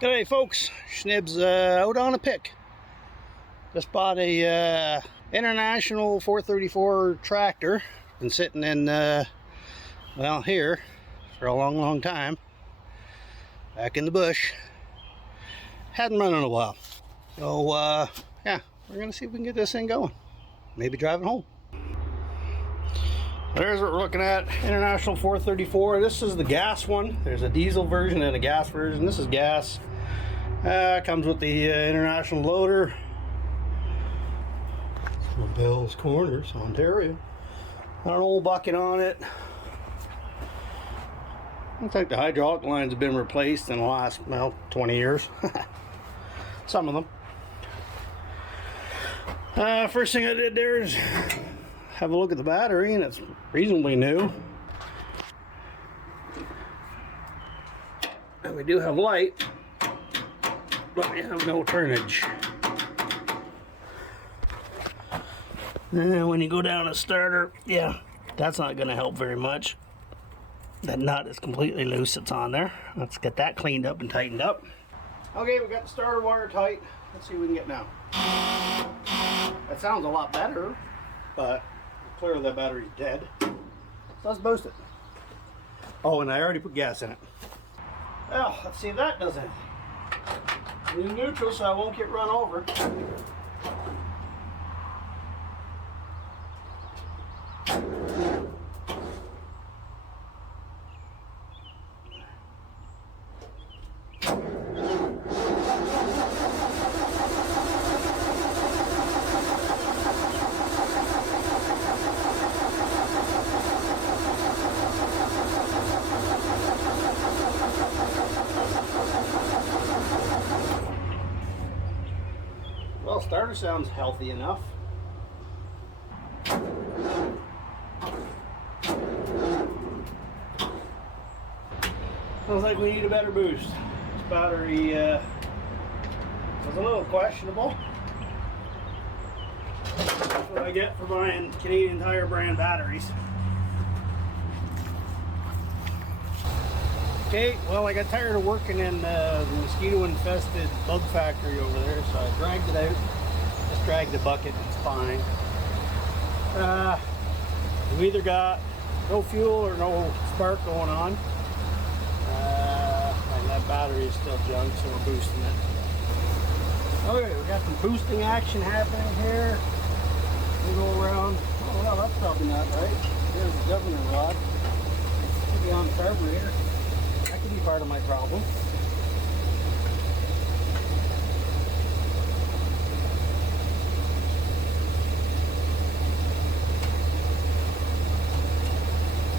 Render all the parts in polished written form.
G'day folks, Schnibs out on a pick. Just bought a International 434 tractor. Been sitting in, well, here for a long time. Back in the bush. Hadn't run in a while. So, yeah, we're gonna see if we can get this thing going. Maybe drive it home. There's what we're looking at, International 434. This is the gas one. There's a diesel version and a gas version. This is gas. Comes with the International loader. From Bell's Corners, Ontario. Got an old bucket on it. Looks like the hydraulic lines have been replaced in the last, well, 20 years. Some of them. First thing I did there is have a look at the battery, and it's reasonably new. And we do have light, but we have no turnage. And when you go down a starter, yeah, that's not going to help very much. That nut is completely loose. It's on there. Let's get that cleaned up and tightened up. Okay, we got the starter wire tight. Let's see what we can get now. That sounds a lot better, but clearly that battery's dead. So let's boost it. Oh, and I already put gas in it. Well, let's see if that does it. New neutral, so I won't get run over. Well, starter sounds healthy enough. Sounds like we need a better boost. This battery was a little questionable. That's what I get for buying Canadian Tire brand batteries. Okay, well, I got tired of working in the mosquito-infested bug factory over there, so I dragged it out. Just dragged the bucket, it's fine. We either got no fuel or no spark going on. And that battery is still junk, so we're boosting it. Okay, we got some boosting action happening here. We'll go around. Oh, well, that's probably not right. There's the governor rod. Should be on the carburetor. That could be part of my problem.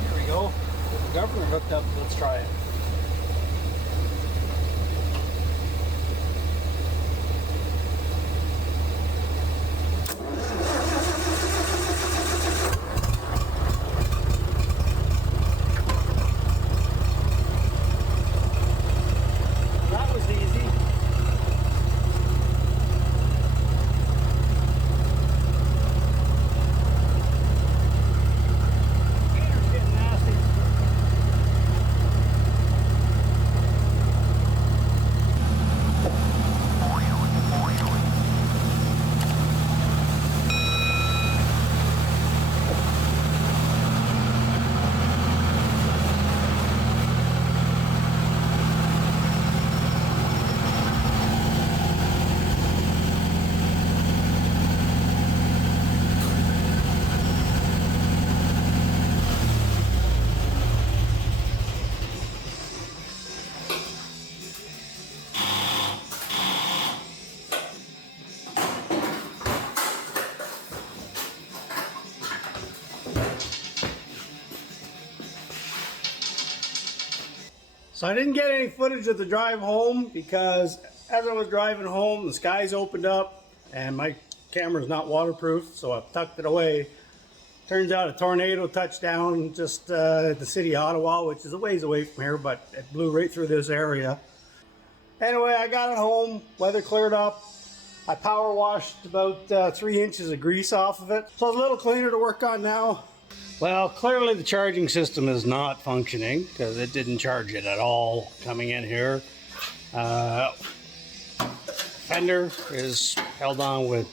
Here we go. With the governor hooked up, let's try it. So I didn't get any footage of the drive home because as I was driving home, the skies opened up and my camera's not waterproof, so I tucked it away. Turns out a tornado touched down just at the city of Ottawa, which is a ways away from here, but it blew right through this area. Anyway, I got it home, weather cleared up. I power washed about 3 inches of grease off of it. So it's a little cleaner to work on now. Well, clearly the charging system is not functioning because it didn't charge it at all coming in here. Fender is held on with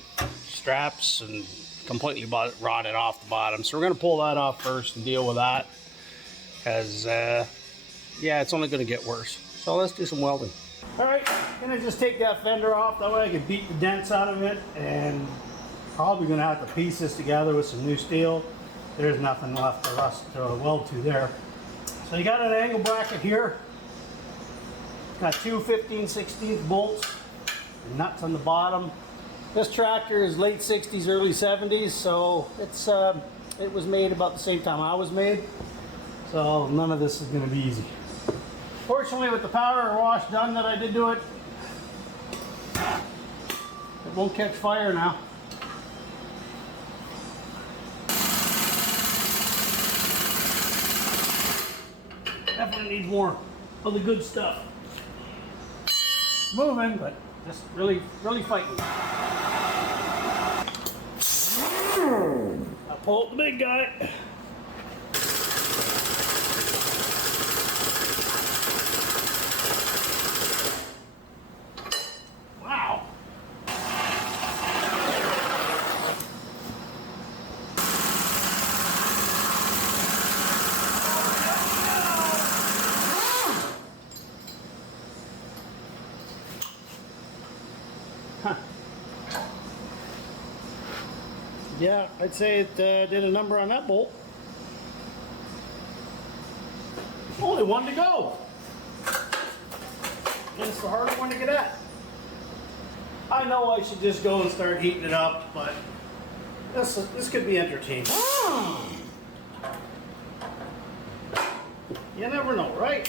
straps and completely rotted off the bottom. So we're going to pull that off first and deal with that. Because, yeah, it's only going to get worse. So let's do some welding. Alright, I'm going to just take that fender off. That way I can beat the dents out of it. And probably going to have to piece this together with some new steel. There's nothing left for us to weld to there. So you got an angle bracket here. Got two 15/16 bolts and nuts on the bottom. This tractor is late 60s, early 70s, so it was made about the same time I was made. So none of this is going to be easy. Fortunately, with the power wash done that I did do it, it won't catch fire now. Definitely need more of the good stuff. Moving, but just really fighting. I pulled the big guy. Wow. Huh. Yeah, I'd say it did a number on that bolt. Only one to go. And it's the harder one to get at. I know I should just go and start heating it up, but this could be entertaining. You never know, right?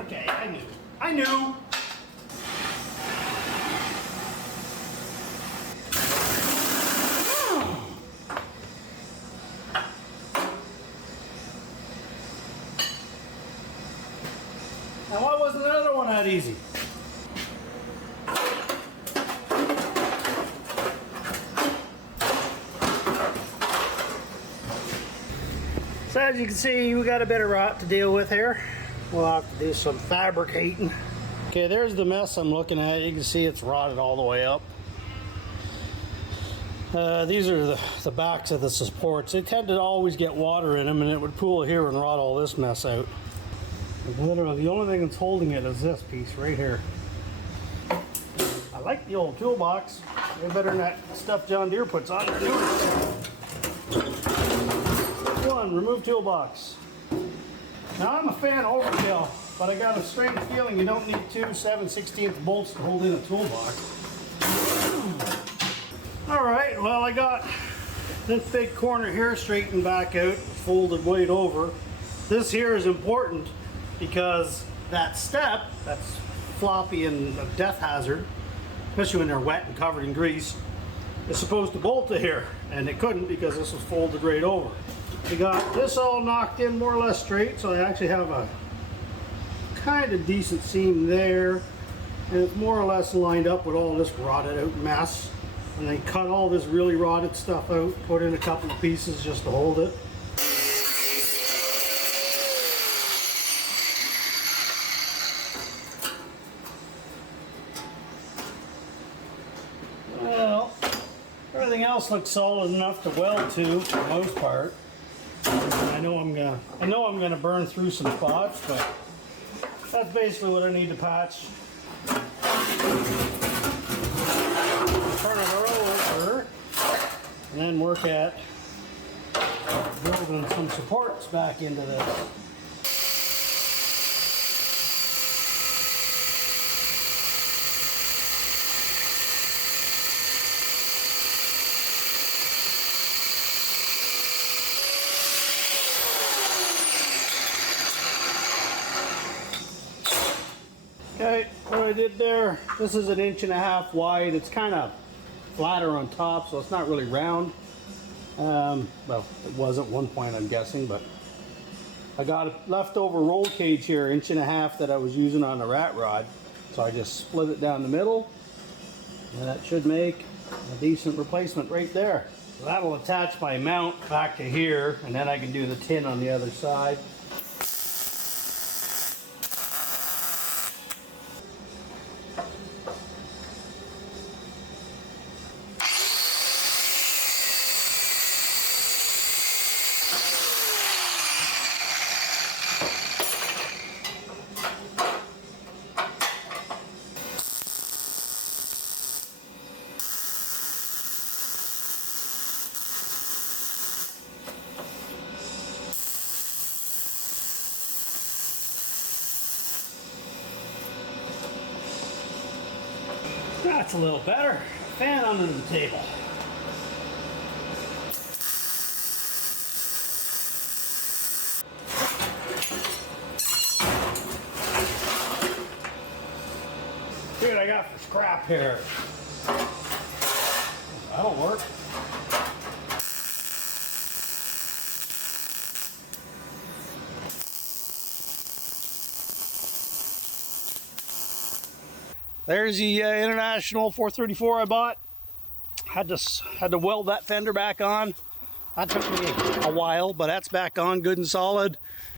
Okay, I knew. Now why wasn't the other one that easy? So as you can see, we got a bit of rot to deal with here. We'll have to do some fabricating. Okay, there's the mess I'm looking at. You can see it's rotted all the way up. These are the backs of the supports. They tend to always get water in them, and it would pool here and rot all this mess out. Literally, the only thing that's holding it is this piece right here. I like the old toolbox. Way better than that stuff John Deere puts on there. One, remove toolbox. Now I'm a fan of overkill, but I got a strange feeling you don't need two 7/16 bolts to hold in a toolbox. Alright, well I got this big corner here straightened back out, folded weight over. This here is important because that step, that's floppy and a death hazard, especially when they're wet and covered in grease, is supposed to bolt to here, and it couldn't because this was folded right over. We got this all knocked in more or less straight, so I actually have a kind of decent seam there, and it's more or less lined up with all this rotted out mess. And they cut all this really rotted stuff out, put in a couple of pieces just to hold it. Well, everything else looks solid enough to weld to for the most part. I know I'm gonna burn through some spots, but that's basically what I need to patch. Turn it over and then work at building some supports back into this. Okay, what I did there, this is 1.5 inches wide. It's kind of flatter on top, so it's not really round. Well, it was at one point, I'm guessing, but I got a leftover roll cage here, 1.5 inches, that I was using on the rat rod. So I just split it down the middle, and that should make a decent replacement right there. So that'll attach my mount back to here, and then I can do the tin on the other side. That's a little better. Fan under the table. See what I got for scrap here. That'll work. There's the International 434 I bought. Had to weld that fender back on. That took me a while, but that's back on good and solid.